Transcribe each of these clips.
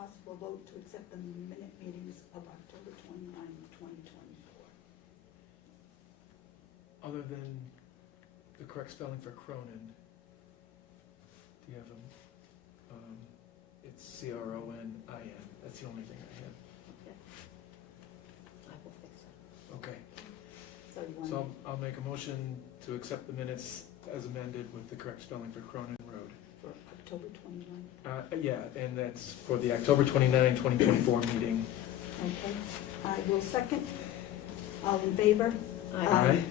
possible vote to accept the minute meetings of October 29, 2024. Other than the correct spelling for Cronin, do you have them? It's Cronin. That's the only thing I have. I will fix it. Okay, So you want so I'll make a motion to accept the minutes as amended with the correct spelling for Cronin Road. for October 29? Yeah, and that's for the October 29, 2024 meeting. Okay, I will second. All in favor? Aye. Okay.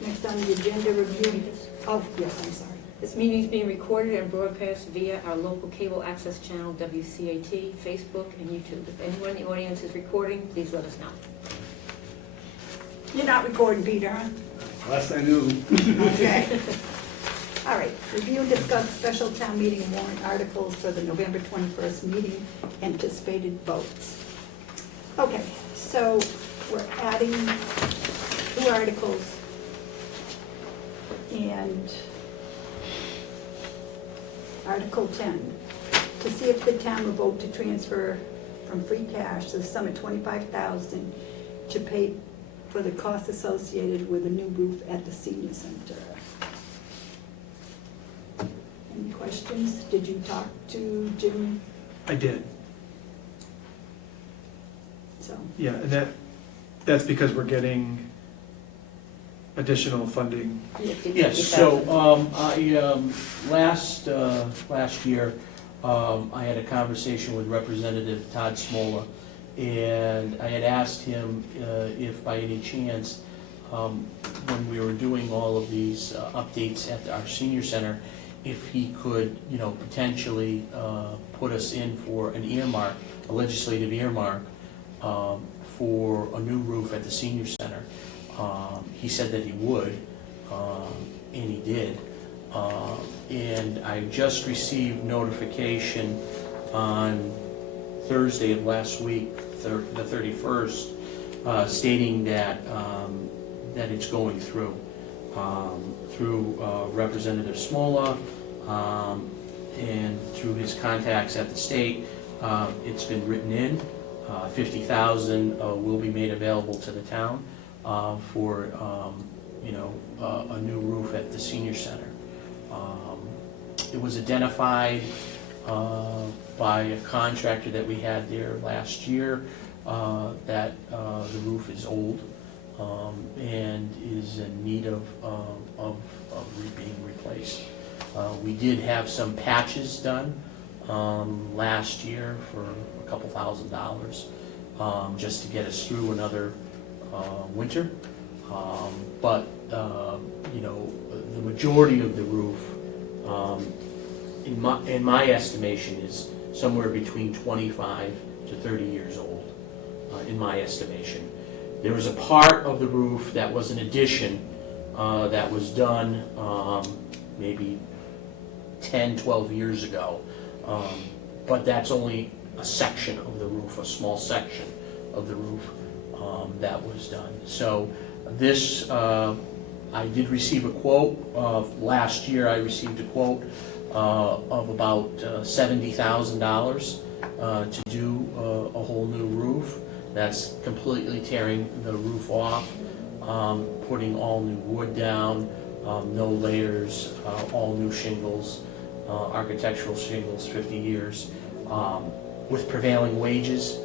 Next on the agenda, review. Oh, yes, I'm sorry. This meeting is being recorded and broadcast via our local cable access channel, WCAT, Facebook, and YouTube. If anyone in the audience is recording, please let us know. You're not recording, Peter, huh? Last I knew. Okay. All right, review and discuss special town meeting warrant articles for the November 21st meeting, anticipated votes. Okay, so we're adding 2 articles, and Article 10, to see if the town will vote to transfer from free cash the sum of $25,000 to pay for the costs associated with a new roof at the senior center. Any questions? Did you talk to Jim? I did, So, yeah, and that's because we're getting additional funding. Yes, so, last year, I had a conversation with Representative Todd Smola, and I had asked him if by any chance, when we were doing all of these updates at our senior center, if he could, potentially put us in for an earmark, a legislative earmark, for a new roof at the senior center. He said that he would, and he did. And I just received notification on Thursday of last week, the 31st, stating that that it's going through Representative Smola, and through his contacts at the state. It's been written in. $50,000 will be made available to the town for a new roof at the senior center. It was identified by a contractor that we had there last year that the roof is old and is in need of being replaced. We did have some patches done last year for a couple $1,000 just to get us through another winter. But the majority of the roof, in my estimation, is somewhere between 25 to 30 years old, in my estimation. There was a part of the roof that was an addition that was done maybe 10, 12 years ago, but that's only a section of the roof, a small section of the roof that was done. So this, I did receive a quote. Last year I received a quote of about $70,000 to do a whole new roof. That's completely tearing the roof off, putting all new wood down, no layers, all new shingles, architectural shingles, 50 years. With prevailing wages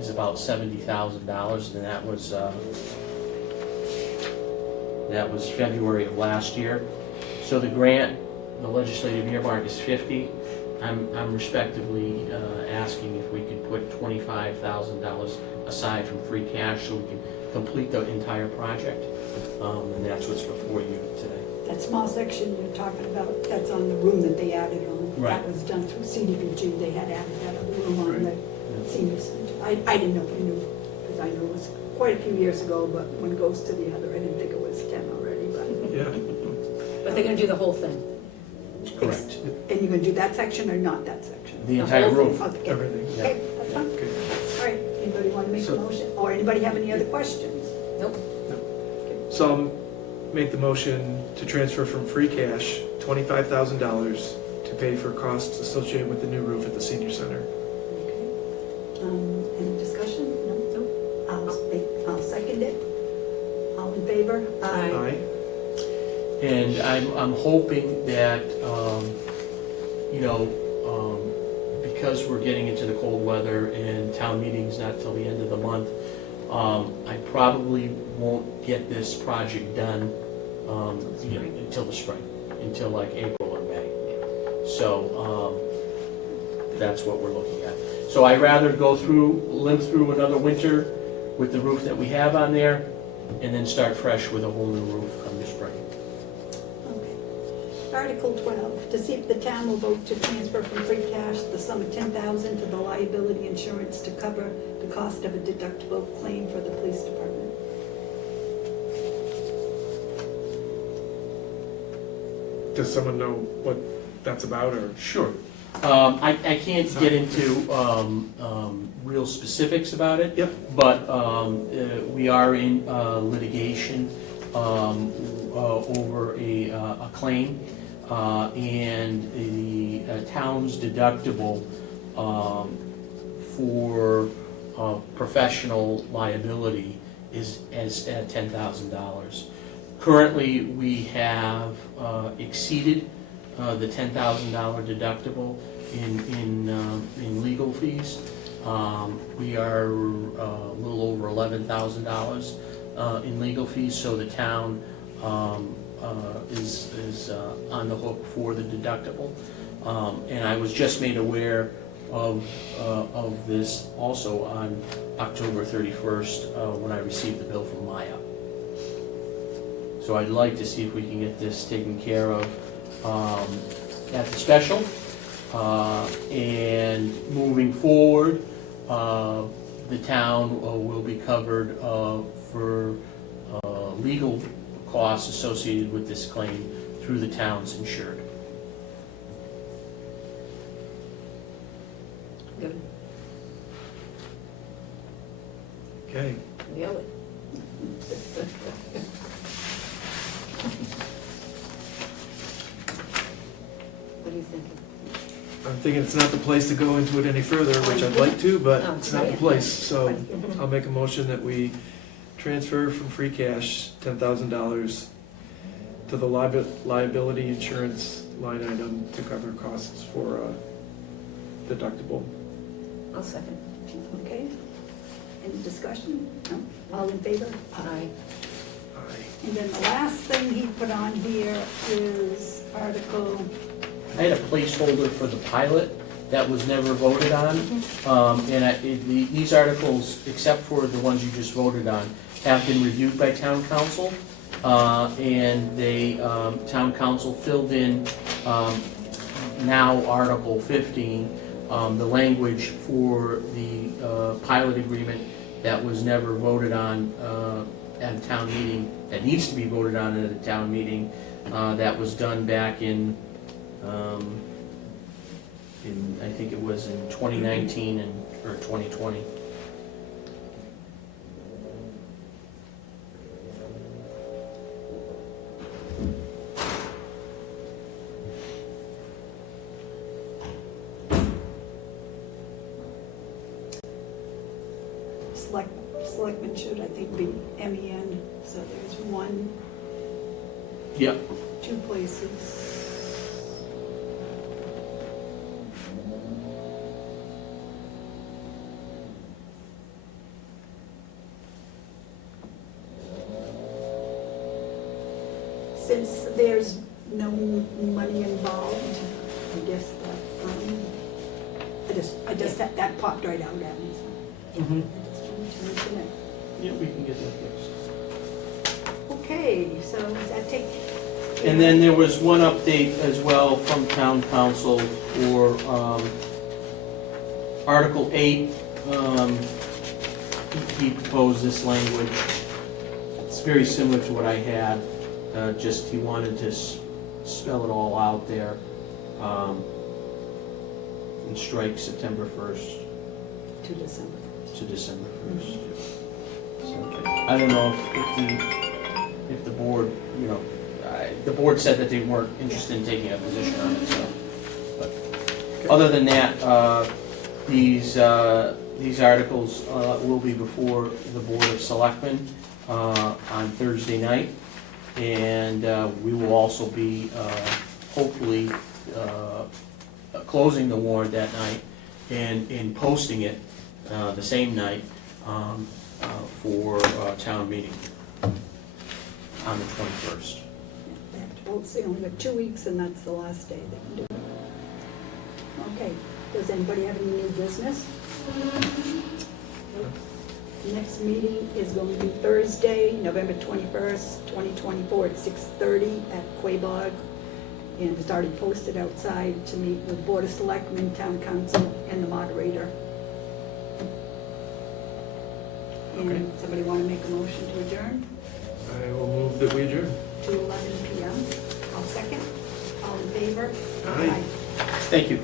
is about $70,000, and that was February of last year. So the grant, the legislative earmark is 50. I'm respectively asking if we could put $25,000 aside from free cash so we can complete the entire project, and that's what's before you today. that small section you're talking about, that's on the room that they added on. Right. That was done through CDBG. They had added that other room on the senior center. I didn't know if you knew, because I know it was quite a few years ago, but when it goes to the other, I didn't think it was 10 already, but. Yeah. But they're gonna do the whole thing. Correct. And you're gonna do that section or not that section? The entire whole roof. Okay, Everything. okay, that's fine. Okay. All right, anybody want to make a So- motion? Or anybody have any other questions? Nope. So I'll make the motion to transfer from free cash $25,000 to to pay for costs associated with the new roof at the senior center. Any discussion? No? Nope. I'll second it. All in favor? Aye. Aye. And I'm hoping that, you know, because we're getting into the cold weather and town meeting's not till the end of the month, I probably won't get this project done, you know, until the spring, until like April or May. So, that's what we're looking at. So I'd rather limp through another winter with the roof that we have on there, and then start fresh with a whole new roof come the spring. Okay. Article 12, to see if the town will vote to transfer from free cash the sum of $10,000 to the liability insurance to cover the cost of a deductible claim for the police department. Does someone know what that's about, or? Sure. I can't get into real specifics about it. Yep. But we are in litigation over a claim, and the town's deductible for professional liability is at $10,000. Currently, we have exceeded the $10,000 deductible in legal fees. We are a little over $11,000 in legal fees, so the town is on the hook for the deductible. And I was just made aware of this also on October 31st when I received the bill from Maya. So I'd like to see if we can get this taken care of at the special. And moving forward, the town will be covered for legal costs associated with this claim through the town's insured. Good. Okay. Nailed it. What are you thinking? I'm thinking it's not the place to go into it any further, which I'd like to, but Oh, it's not the right. place. So Right. I'll make a motion that we transfer from free cash $10,000 to the liability insurance line item to cover costs for deductible. I'll second. Okay. Any discussion? No? All in favor? Aye. Aye. And then the last thing he put on here is Article, I had a placeholder for the pilot that was never voted on. These articles, except for the ones you just voted on, have been reviewed by town council. And town council filled in now Article 15, the language for the pilot agreement that was never voted on at a town meeting, that needs to be voted on at a town meeting, that was done back in I think it was in 2019 or 2020. selectmen should, I think, be MEN, so there's one, Yep. 2 places. Since there's no money involved, I guess that, that popped right out at me, so Mm-hmm. I just wanted to mention it. Yeah, we can get that fixed. Okay, so does that take? And then there was one update as well from town council for Article 8. He proposed this language. It's very similar to what I had, just he wanted to spell it all out there and strike September 1st To December. to December 1st. So, I don't know if the board, you know, the board said that they weren't interested in taking a position on it, so. Other than that, these articles will be before the Board of Selectmen on Thursday night. And we will also be hopefully closing the warrant that night and posting it the same night for town meeting on the 21st. They have to vote, so you only got 2 weeks, and that's the last day they can do it. Okay, does anybody have any new business? Next meeting is going to be Thursday, November 21st, 2024, at 6:30 at Quabog. And it's already posted outside to meet with Board of Selectmen, Town Council, and the moderator. Okay. And somebody want to make a motion to adjourn I will move that we adjourn. to 11 PM? I'll second. All in favor? Aye. Thank you.